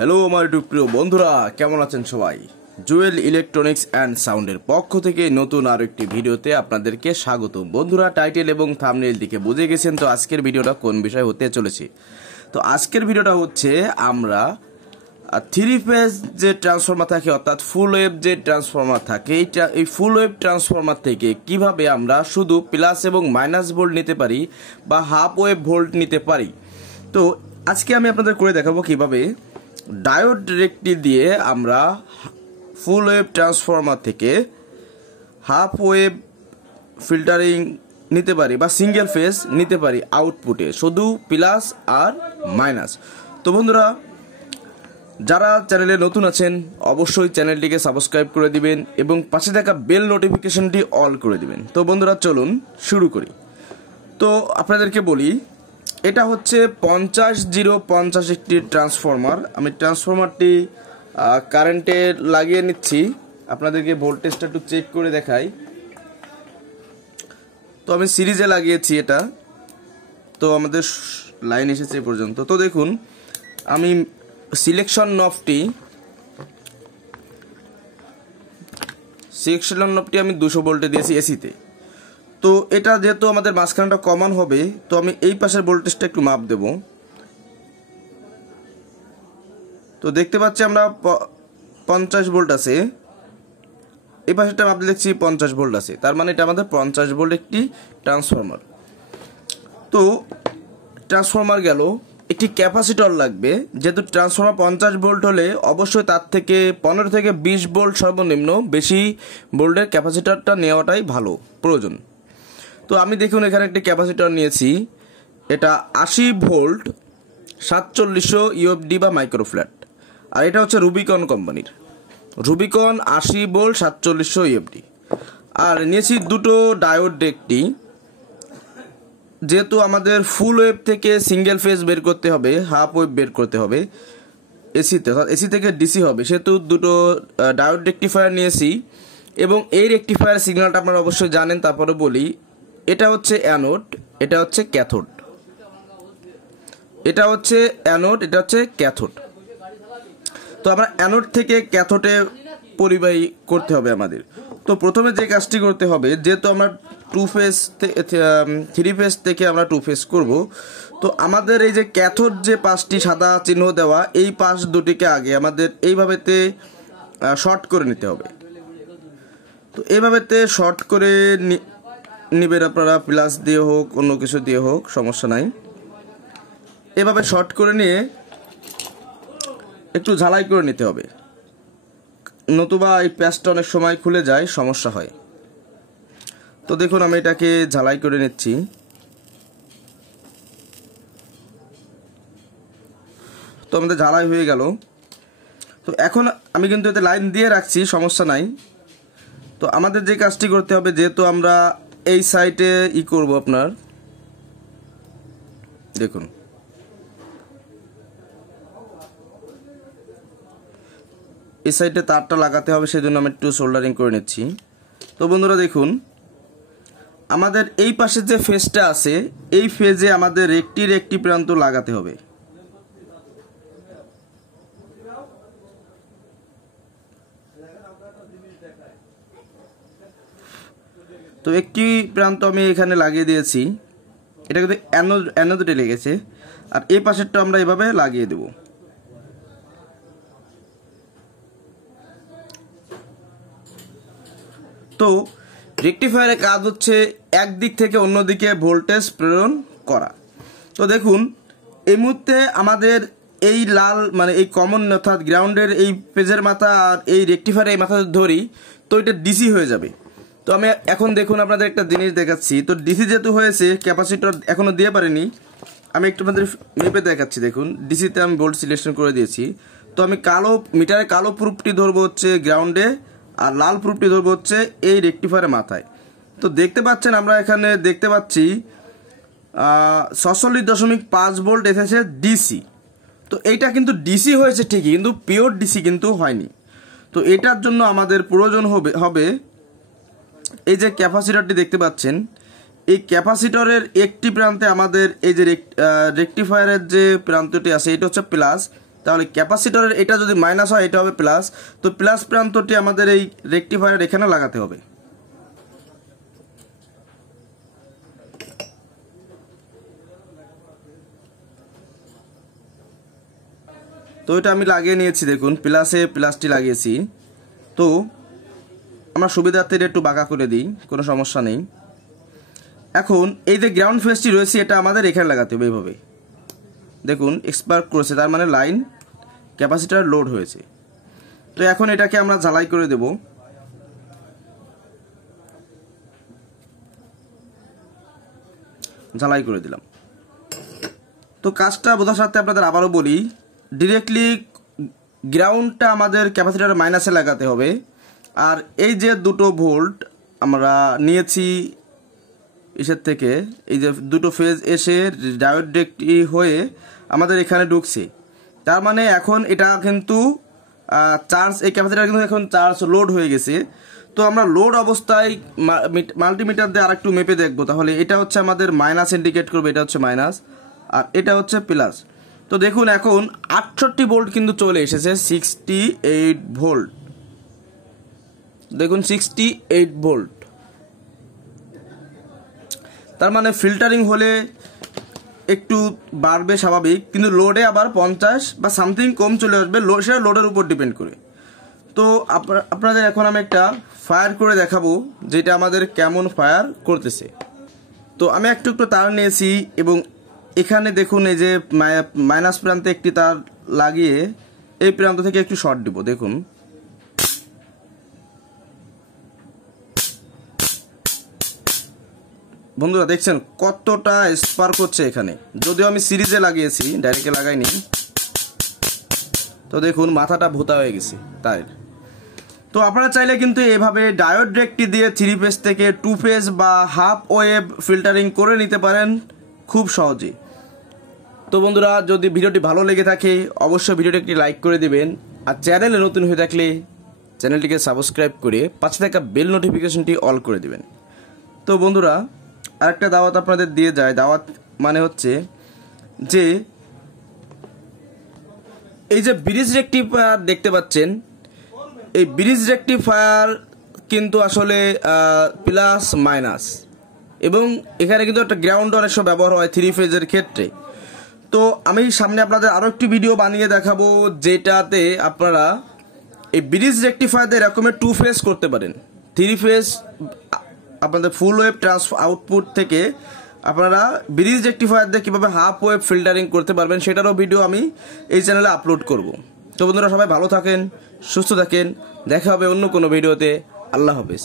Hello আমার প্রিয় বন্ধুরা, কেমন আছেন সবাই? জুয়েল ইলেকট্রনিক্স অ্যান্ড সাউন্ডের পক্ষ থেকে নতুন আরো একটি ভিডিওতে আপনাদেরকে স্বাগত। বন্ধুরা, টাইটেল এবং থাম্বনেল দিকে বুঝে গেছেন তো আজকের ভিডিওটা কোন বিষয় হতে চলেছে। তো আজকের ভিডিওটা হচ্ছে আমরা থ্রি ফেজ যে ট্রান্সফরমার থাকে অর্থাৎ ফুল ওয়েভ যে ট্রান্সফরমার থাকে, এই ফুল ওয়েভ ট্রান্সফরমার থেকে কিভাবে আমরা শুধু প্লাস এবং মাইনাস ভোল্ট নিতে পারি বা হাফ ওয়েভ ভোল্ট নিতে পারি। তো আজকে আমি আপনাদের করে দেখাবো কিভাবে ডায়োড রেক্টি দিয়ে আমরা ফুল ওয়েভ ট্রান্সফরমার থেকে হাফ ওয়েভ ফিল্টারিং নিতে পারি বা সিঙ্গেল ফেজ নিতে পারি আউটপুটে শুধু প্লাস আর মাইনাস। তো বন্ধুরা, যারা চ্যানেলে নতুন আছেন অবশ্যই চ্যানেলটিকে সাবস্ক্রাইব করে দিবেন এবং পাশে থাকা বেল নোটিফিকেশনটি অল করে দিবেন। তো বন্ধুরা, চলুন শুরু করি। তো আপনাদেরকে বলি, এটা হচ্ছে 50-050 একটি ট্রান্সফরমার। আমি ট্রান্সফরমারটি কারেন্টে লাগিয়ে নিচ্ছি, আপনাদেরকে ভোল্টেজটা একটু চেক করে দেখাই। তো আমি সিরিজে লাগিয়েছি এটা, তো আমাদের লাইন এসেছে এ পর্যন্ত। তো দেখুন, আমি সিলেকশন নবটি আমি 200 ভোল্টে দিয়েছি এসিতে। তো এটা যেহেতু আমাদের মাঝখানটা কমন হবে, তো আমি এই পাশের ভোল্টেজটা একটু মাপ দেব। তো দেখতে পাচ্ছি আমরা 50 ভোল্ট আছে, এই পাশেরটা মাপ দেখছি 50 ভোল্ট আছে, তার মানে এটা আমাদের 50 ভোল্ট একটি ট্রান্সফরমার। তো ট্রান্সফরমার গেল, একটি ক্যাপাসিটর লাগবে। যেহেতু ট্রান্সফরমার 50 ভোল্ট হলে অবশ্যই তার থেকে 15 থেকে 20 ভোল্ট সর্বনিম্ন বেশি ভোল্টের ক্যাপাসিটরটা নেওয়াটাই ভালো প্রয়োজন। তো আমি দেখুন এখানে একটি ক্যাপাসিটর নিয়েছি, এটা 80 ভোল্ট 4700 ইউএফডি বা মাইক্রোফ্ল্যাট, আর এটা হচ্ছে রুবিকন কোম্পানির, রুবিকন 80 ভোল্ট 4700 ইউএফডি। আর নিয়েছি দুটো ডায়োড একটি, যেহেতু আমাদের ফুল ওয়েভ থেকে সিঙ্গেল ফেজ বের করতে হবে, হাফ ওয়েভ বের করতে হবে এসিতে, অর্থাৎ এসি থেকে ডিসি হবে, সেহেতু দুটো ডায়োড রেক্টিফায়ার নিয়েছি। এবং এই রেক্টিফায়ার সিগন্যালটা আপনারা অবশ্যই জানেন, তারপরে বলি, এটা হচ্ছে অ্যানোড, এটা হচ্ছে ক্যাথোড, এটা হচ্ছে অ্যানোড, এটা হচ্ছে ক্যাথোড। তো আমরা অ্যানোড থেকে ক্যাথোডে পরিবাহী করতে হবে আমাদের। তো প্রথমে যে কাজটি করতে হবে, যেহেতু আমরা থ্রি ফেজ থেকে আমরা 2 ফেজ করব, তো আমাদের এই যে ক্যাথোড যে পাশটি সাদা চিহ্ন দেওয়া, এই পাশ দুটিকে আগে আমাদের এইভাবেতে শর্ট করে নিতে হবে। তো এইভাবেতে শর্ট করে নিবেন আপনারা, প্লাস দিয়ে হোক অন্য কিছু দিয়ে হোক সমস্যা নাই। এভাবে শর্ট করে নিয়ে একটু ঝালাই করে নিতে হবে, নতুবা এই প্যাচটা অনেক সময় খুলে যায়, সমস্যা হয়। তো দেখুন আমি এটাকে ঝালাই করে নিচ্ছি। তো আমাদের ঝালাই হয়ে গেল। তো এখন আমি কিন্তু এতে লাইন দিয়ে রাখছি, সমস্যা নাই। তো আমাদের যে কাজটি করতে হবে, যেহেতু আমরা এই সাইডে করব, আপনার দেখুন এই সাইডে তারটা লাগাতে হবে, সেই জন্য আমি একটু সোল্ডারিং করে নিচ্ছি। তো বন্ধুরা দেখুন, আমাদের এই পাশে যে ফেজটা আছে, এই ফেজে আমাদের একটি প্রান্ত লাগাতে হবে। তো একটি প্রান্ত আমি এখানে লাগিয়ে দিয়েছি, এটা কিন্তু অ্যানোডে লেগেছে, আর এই পাশেরটা আমরা এভাবে লাগিয়ে দেব। তো রেকটিফায়ারের কাজ হচ্ছে একদিক থেকে অন্যদিকে ভোল্টেজ প্রেরণ করা। তো দেখুন এই মুহূর্তে আমাদের এই লাল মানে এই কমন অর্থাৎ গ্রাউন্ডের এই পেজের মাথা আর এই রেকটিফায়ারের এই মাথা ধরি, তো এটা ডিসি হয়ে যাবে। তো আমি এখন দেখুন আপনাদের একটা জিনিস দেখাচ্ছি। তো ডিসি যেহেতু হয়েছে, ক্যাপাসিটর এখনো দিয়ে পারিনি, আমি একটু আপনাদের মেপে দেখাচ্ছি। দেখুন ডিসিতে আমি ভোল্ট সিলেকশন করে দিয়েছি। তো আমি মিটারে কালো প্রুফটি ধরবো হচ্ছে গ্রাউন্ডে, আর লাল প্রুফটি ধরবো হচ্ছে এই রেকটিফায়ারের মাথায়। তো দেখতে পাচ্ছেন, আমরা এখানে দেখতে পাচ্ছি 46.5 ভোল্ট এসেছে ডিসি। তো এইটা কিন্তু ডিসি হয়েছে ঠিকই, কিন্তু পিওর ডিসি কিন্তু হয়নি। তো এটার জন্য আমাদের প্রয়োজন হবে এই যে ক্যাপাসিটরটি দেখতে পাচ্ছেন, এই ক্যাপাসিটরের একটি প্রান্তে আমাদের এই যে রেকটিফায়ারের যে প্রান্তটি আছে এটা হচ্ছে প্লাস, তাহলে ক্যাপাসিটরের এটা যদি মাইনাস হয় এটা হবে প্লাস, তো প্লাস প্রান্তটি আমাদের এই রেকটিফায়ার এখানে লাগাতে হবে। তো এটা আমি লাগিয়ে নিয়েছি, দেখুন প্লাসে প্লাসটি লাগিয়েছি। তো আমরা সুবিধার্থে একটু বাঁকা করে দিই, কোনো সমস্যা নেই। এখন এই যে গ্রাউন্ড ফেজটি রয়েছে এটা আমাদের এখানে লাগাতে হবে এইভাবে, দেখুন এক্সপার্ক করেছে, তার মানে লাইন ক্যাপাসিটর লোড হয়েছে। তো এখন এটাকে আমরা ঝালাই করে দেব। ঝালাই করে দিলাম। তো কাজটা বোঝার সাথে আপনাদের আবারও বলি, ডিরেক্টলি গ্রাউন্ডটা আমাদের ক্যাপাসিটরের মাইনাসে লাগাতে হবে। আর এই যে দুটো ভোল্ট আমরা নিয়েছি ইসের থেকে, এই যে দুটো ফেজ এসে ডায়োডটি হয়ে আমাদের এখানে ঢুকছে, তার মানে এখন এটা কিন্তু চার্জ, এই ক্যাপাসিটর কিন্তু এখন চার্জ লোড হয়ে গেছে। তো আমরা লোড অবস্থায় মাল্টিমিটার দিয়ে আরেকটু মেপে দেখবো, তাহলে এটা হচ্ছে আমাদের মাইনাস ইন্ডিকেট করবে, এটা হচ্ছে মাইনাস আর এটা হচ্ছে প্লাস। তো দেখুন এখন 68 ভোল্ট কিন্তু চলে এসেছে, 68 ভোল্ট, দেখুন 68 ভোল্ট। তার মানে ফিল্টারিং হলে একটু বাড়বে স্বাভাবিক, কিন্তু লোডে আবার 50 বা সামথিং কম চলে আসবে, সেটা লোডের উপর ডিপেন্ড করে। তো আপনাদের এখন আমি একটা ফায়ার করে দেখাবো যেটা আমাদের কেমন ফায়ার করতেছে। তো আমি একটু তার নিয়েছি এবং এখানে দেখুন এই যে মাইনাস প্রান্তে একটি তার লাগিয়ে এই প্রান্ত থেকে একটু শর্ট দিব, দেখুন বন্ধুরা দেখছেন কতটা স্পার্ক হচ্ছে এখানে, যদিও আমি সিরিজে লাগিয়েছি, ডাইরেক্টে লাগাইনি। তো দেখুন মাথাটা ভোতা হয়ে গেছে তাই। তো আপনারা চাইলে কিন্তু এভাবে ডায়োড রেকটি দিয়ে 3 ফেজ থেকে 2 ফেজ বা হাফ ওয়েভ ফিল্টারিং করে নিতে পারেন খুব সহজে। তো বন্ধুরা যদি ভিডিওটি ভালো লেগে থাকে অবশ্যই ভিডিওটি একটি লাইক করে দিবেন, আর চ্যানেলে নতুন হয়ে থাকলে চ্যানেলটিকে সাবস্ক্রাইব করে পাশে থাকা বেল নোটিফিকেশনটি অল করে দিবেন। তো বন্ধুরা আরেকটা দাওয়াত আপনাদের দিয়ে যায়, দাওয়াত মানে হচ্ছে যে এই যে ব্রিজ রেকটিফায়ার দেখতে পাচ্ছেন, এই ব্রিজ রেকটিফায়ার কিন্তু আসলে প্লাস মাইনাস, এবং এখানে কিন্তু একটা গ্রাউন্ড অনেক সময় ব্যবহার হয় 3 ফেজের ক্ষেত্রে। তো আমি সামনে আপনাদের আরও একটি ভিডিও বানিয়ে দেখাবো যেটাতে আপনারা এই ব্রিজ রেকটিফায়ার দিয়ে এরকমের 2 ফেজ করতে পারেন। 3 ফেজ আপনাদের ফুল ওয়েভ আউটপুট থেকে আপনারা ব্রিজ রেকটিফায়ার দিয়ে কীভাবে হাফ ওয়েভ ফিল্টারিং করতে পারবেন সেটারও ভিডিও আমি এই চ্যানেলে আপলোড করব। তো বন্ধুরা সবাই ভালো থাকেন, সুস্থ থাকেন, দেখা হবে অন্য কোনো ভিডিওতে। আল্লাহ হাফেজ।